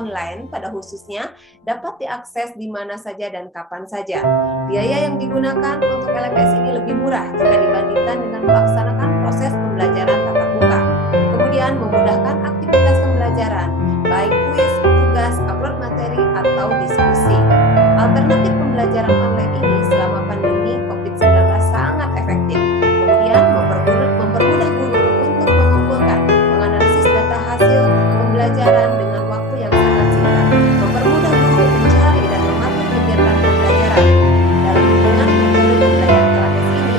online pada khususnya dapat diakses di mana saja dan kapan saja. Biaya yang digunakan untuk LMS ini lebih murah jika dibandingkan dengan melaksanakan proses pembelajaran tatap muka. Kemudian memudahkan aktivitas pembelajaran, baik kuis, tugas, upload materi, atau diskusi. Alternatif pembelajaran online ini selama pandemi COVID-19 sangat efektif. Kemudian mempermudah guru untuk mengumpulkan, menganalisis data hasil pembelajaran dengan waktu yang sangat singkat, mempermudah guru mencari dan mengatur kegiatan pembelajaran. Dalam hubungan metode pembelajaran LMS ini,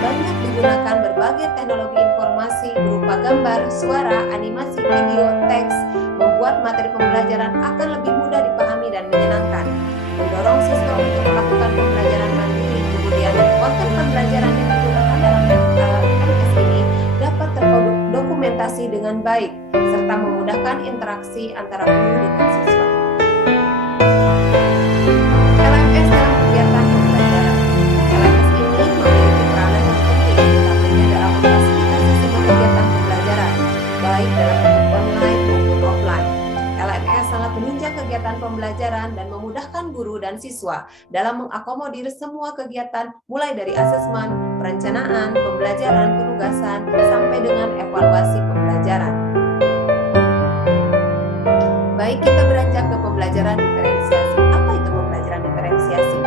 banyak digunakan berbagai teknologi informasi berupa gambar, suara, animasi, video, teks, membuat materi pembelajaran akan lebih mudah dipahami dan menyenangkan, mendorong siswa untuk melakukan pembelajaran mandiri. Kemudian konten pembelajaran yang digunakan dalam LMS ini dapat terdokumentasi dengan baik serta memudahkan interaksi antara guru dengan siswa. LMS dalam kegiatan pembelajaran. LMS ini memiliki peranan yang penting, utamanya dalam memfasilitasi semua kegiatan pembelajaran, baik dalam bentuk online maupun offline. LMS sangat menunjang kegiatan pembelajaran dan memudahkan guru dan siswa dalam mengakomodir semua kegiatan mulai dari asesmen, perencanaan, pembelajaran, penugasan, sampai dengan evaluasi pembelajaran. Baik, kita beranjak ke pembelajaran diferensiasi. Apa itu pembelajaran diferensiasi?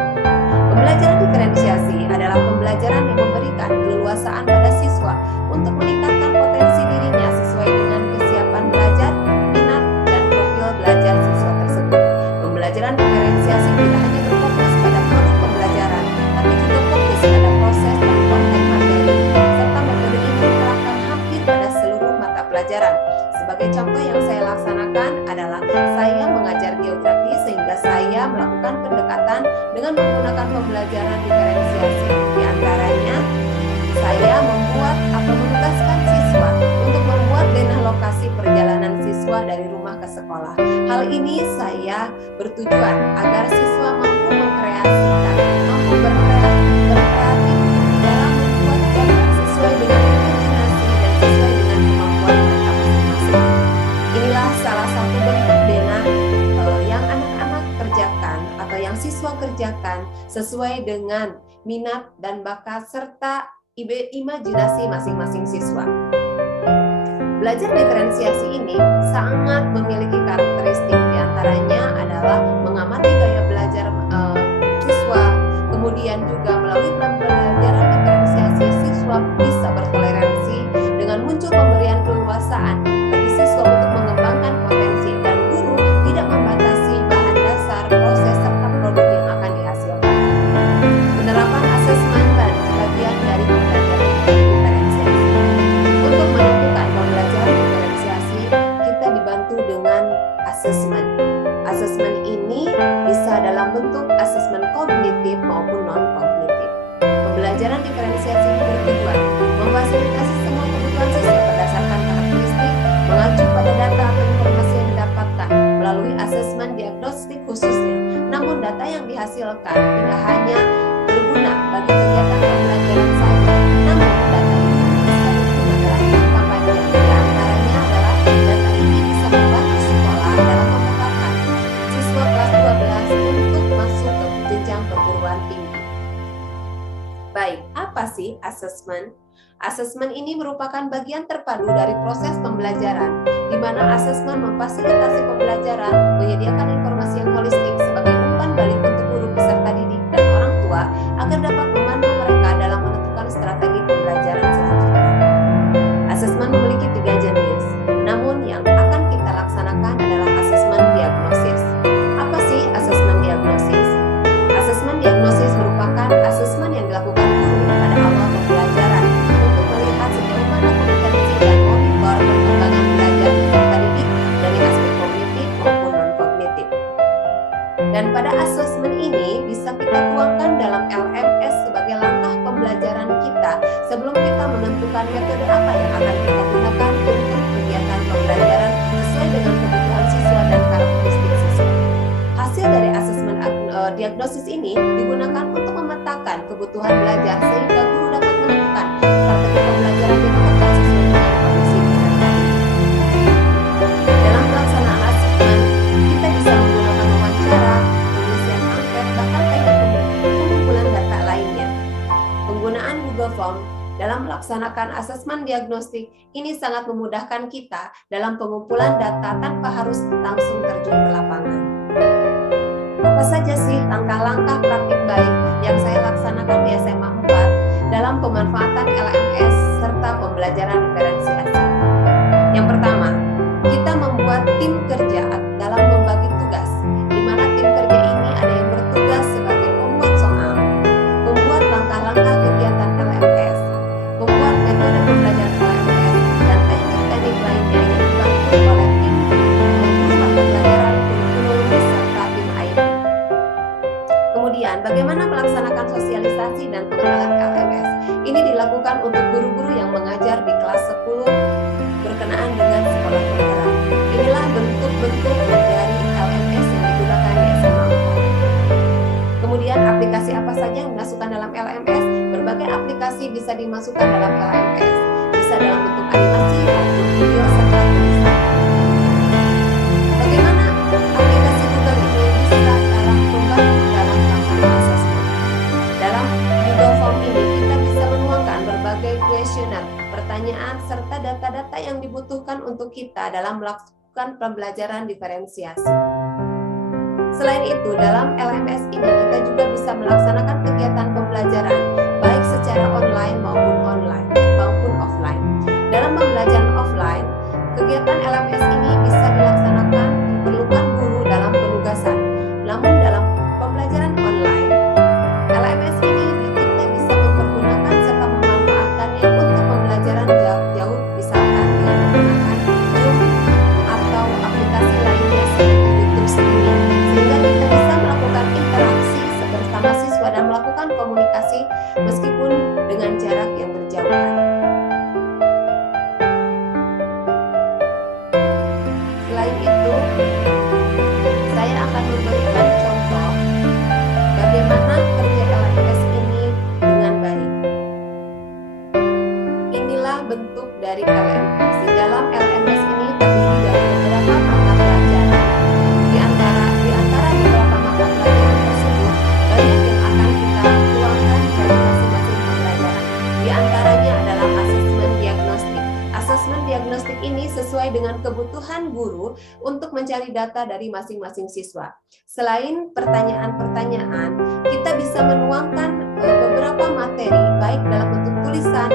Pembelajaran diferensiasi adalah pembelajaran yang memberikan keleluasaan pada siswa untuk meningkatkan potensi dirinya sesuai dengan kesiapan belajar, minat, dan profil belajar siswa tersebut. Pembelajaran diferensiasi tidak hanya berfokus pada produk pembelajaran, tapi juga fokus pada proses dan konten materi, serta metode ini diterapkan hampir pada seluruh mata pelajaran. Sebagai contoh yang saya laksanakan adalah saya mengajar geografi sehingga saya melakukan pendekatan dengan menggunakan pembelajaran diferensiasi. Di antaranya, saya membuat atau menugaskan siswa untuk membuat denah lokasi perjalanan siswa dari rumah ke sekolah. Hal ini saya bertujuan agar siswa mampu mengkreasikan, mampu berkreatif dalam membuat gambar sesuai dengan imajinasi dan sesuai dengan kemampuan mereka masing-masing. Inilah salah satu bentuk denah yang anak-anak kerjakan atau yang siswa kerjakan sesuai dengan minat dan bakat serta imajinasi masing-masing siswa. Belajar diferensiasi ini sangat memiliki karakteristik, diantaranya adalah mengamati gaya belajar siswa, kemudian juga melalui pembelajaran diferensiasi siswa bisa bertoleransi dengan muncul pemberian keleluasaan bagi siswa untuk mengembangkan potensi dan guru tidak membatasi bahan dasar, proses, serta produk yang akan dihasilkan. Penerapan asesmen bagian dari pembelajaran diferensiasi. Untuk menentukan pembelajaran diferensiasi, kita dibantu dengan asesmen. Asesmen ini bisa dalam bentuk asesmen kognitif maupun non-kognitif. Pembelajaran diferensiasi ini bertujuan memfasilitasi semua kebutuhan siswa berdasarkan karakteristik, mengacu pada data atau informasi yang didapatkan melalui asesmen diagnostik khususnya. Namun data yang dihasilkan tidak hanya berguna bagi kegiatan pembelajaran saja, namun data ini bisa berguna dalam jangka panjang. Di antaranya adalah data ini bisa membantu sekolah dalam memetakan siswa kelas 12 untuk masuk ke jenjang perguruan tinggi. Baik, apa sih asesmen? Asesmen ini merupakan bagian terpadu dari proses pembelajaran, di mana asesmen memfasilitasi pembelajaran, menyediakan informasi yang holistik sebagai umpan balik untuk guru, peserta didik, dan orang tua agar dapat memandu mereka dalam menentukan strategi pembelajaran selanjutnya. Asesmen memiliki 3 jenis, namun yang akan kita laksanakan adalah asesmen diagnosis. Apa sih asesmen diagnosis? Asesmen diagnosis merupakan asesmen yang dilakukan guru pada awal pembelajaran untuk melihat sejauh mana kompetensi dan monitor perkembangan belajar peserta didik dari aspek kognitif maupun non-kognitif. Dan pada asesmen ini bisa kita tuangkan dalam LMS sebagai langkah pembelajaran kita sebelum kita menentukan metode apa yang akan kita gunakan untuk kegiatan pembelajaran sesuai dengan kebutuhan siswa dan karakteristik siswa. Hasil dari asesmen diagnosis ini digunakan untuk memetakan kebutuhan belajar sehingga guru dapat menentukan strategi pembelajaran yang tepat sesuai dengan kondisi peserta. Dalam pelaksanaan asesmen, melaksanakan asesmen diagnostik ini sangat memudahkan kita dalam pengumpulan data tanpa harus langsung terjun ke lapangan. Apa saja sih langkah-langkah praktik baik yang saya laksanakan di SMA 4 dalam pemanfaatan LMS serta pembelajaran diferensiasi? Yang pertama, kita membuat tim kerja dalam membagi tugas, di mana tim kerja ini ada yang bertugas sebagai pembuat soal, pembuat langkah-langkah kegiatan LMS, pembuat metode pembelajaran LMS, dan teknik-teknik lainnya yang dibantu oleh tim pusat pembelajaran kurikulum serta tim IT. Kemudian, bagaimana melaksanakan sosialisasi dan pengenalan LMS? Ini dilakukan untuk guru-guru yang mengajar di kelas 10 berkenaan dengan sekolah penggerak. Inilah bentuk-bentuk dari LMS yang digunakan di SMA 4. Kemudian aplikasi apa saja yang dimasukkan dalam LMS? Berbagai aplikasi bisa dimasukkan dalam LMS. Bisa dalam bentuk animasi maupun video serta tulisan. Bagaimana aplikasi Google ini bisa membantu dalam pelaksanaan asesmen? Dalam Google Form ini kita bisa menuangkan berbagai kuesioner, pertanyaan, serta data-data yang dibutuhkan untuk kita dalam melakukan pembelajaran diferensiasi. Selain itu, dalam LMS ini kita juga bisa melaksanakan kegiatan pembelajaran baik secara online maupun offline. Dalam pembelajaran offline, kegiatan LMS ini bisa dilaksanakan diperlukan guru dalam penugasan. Namun dalam pembelajaran online, LMS ini kita bisa mempergunakan serta memanfaatkannya untuk pembelajaran jarak jauh, misalkan dengan menggunakan Zoom atau aplikasi lainnya seperti YouTube sendiri, sehingga kita bisa melakukan interaksi bersama siswa dan melakukan komunikasi meskipun dengan jarak yang berjauhan. Selain itu, saya akan memberikan contoh bagaimana kerja LMS ini dengan baik. Inilah bentuk dari LMS. Di dalam LMS ini terdiri dari beberapa mata pelajaran. Di antara beberapa mata pelajaran tersebut, banyak yang akan kita tuangkan dari masing-masing pembelajaran. Di antaranya adalah asesmen diagnostik. Asesmen diagnostik ini sesuai dengan kebutuhan guru untuk mencari data dari masing-masing siswa. Selain pertanyaan-pertanyaan, kita bisa menuangkan beberapa materi baik dalam bentuk tulisan